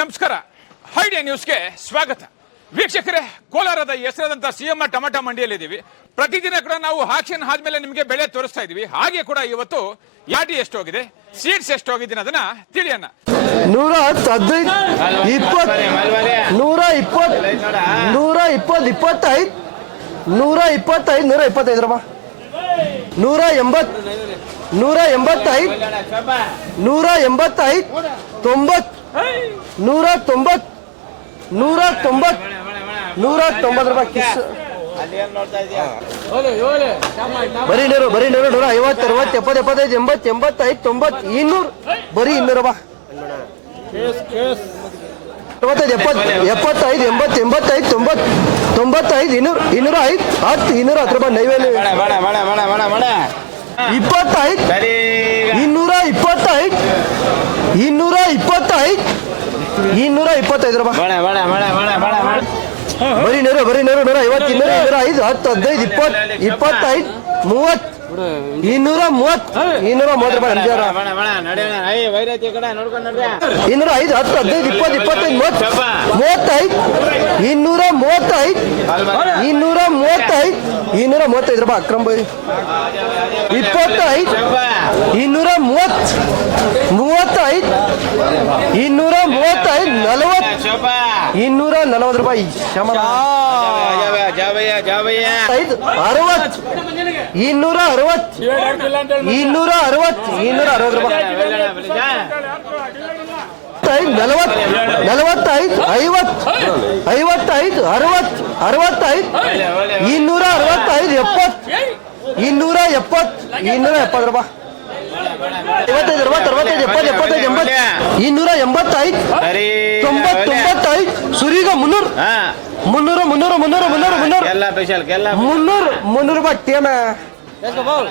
ನಮಸ್ಕಾರ. ಐಡಿಯಾ ನ್ಯೂಸ್ಗೆ ಸ್ವಾಗತ. ವೀಕ್ಷಕರೇ, ಕೋಲಾರದ ಹೆಸರಾದಂತ ಸಿಎಂ ಟೊಮೆಟೊ ಮಂಡಿಯಲ್ಲಿದ್ದೀವಿ. ಪ್ರತಿದಿನ ಕೂಡ ನಾವು ಆಕ್ಷನ್ ಆದ್ಮೇಲೆ ನಿಮಗೆ ಬೆಲೆ ತೋರಿಸ್ತಾ ಇದೀವಿ. ಹಾಗೆ ಕೂಡ ಇವತ್ತು ಯಾಟಿ ಎಷ್ಟು ಹೋಗಿದೆ, ಸೀಡ್ಸ್ ಎಷ್ಟು ಹೋಗಿದ್ದೀನಿ ಅದನ್ನ ತಿಳಿಯೋಣ. 110, 15, 125 ರೂಪಾಯಿ, 180, 185, 185, 90, 190, 190 ರೂಪಾಯಿ ಕಿಸ್. ಬರೀ ನೀರು 150, 60, 70, 75, 85, 90, 200, ಬರೀ 200 ರೂಪಾಯಿ. 75, 75, 80, 85, 90, 95, 200, 205, 10, 210 ರೂಪಾಯಿ ನೈವೇದ್ಯ. 25, 225, 225, 225 ರೂಪಾಯಿ. ಬರೀ ನೀರು 150, 205, 10, 15, 20, 25, 30, 230, 230 ರೂಪಾಯಿ. 205, 10, 15, 20, 25, 35, 235, 235, 235 ರೂಪಾಯಿ. ಅಕ್ರಮ್ ಬೈ 25, 230, 35, 235, 40, 240 ರೂಪಾಯಿ. 60, 260, 260 ರೂಪಾಯಿ. 45, 45, 50, 55, 60, 65, 265, 70, 270, 270 ರೂಪಾಯಿ. 55, 60, 65, 70, 75, 80, 285, 90, 95, ಸುರೀಗ 300, 300, 300, 300, 300, 300 ರೂಪಾಯಿ. ಟೇಮ 50, 60,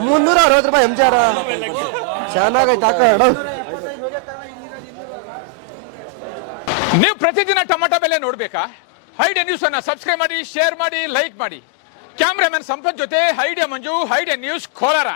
360 ರೂಪಾಯಿ. ಎಂಜಾರ ಚೆನ್ನಾಗೈತೆ ಹಾಕ. ನೀವು ಪ್ರತಿದಿನ ಟೊಮೆಟೊ ಬೆಲೆ ನೋಡ್ಬೇಕಾ? ಐಡಿಯಾ ನ್ಯೂಸ್ ಅನ್ನ ಸಬ್ಸ್ಕ್ರೈಬ್ ಮಾಡಿ, ಶೇರ್ ಮಾಡಿ, ಲೈಕ್ ಮಾಡಿ. ಕ್ಯಾಮ್ರಾಮನ್ ಸಂಪತ್ ಜೊತೆ ಐಡಿಯಾ ಮಂಜು, ಐಡಿಯಾ ನ್ಯೂಸ್ ಕೋಲಾರ.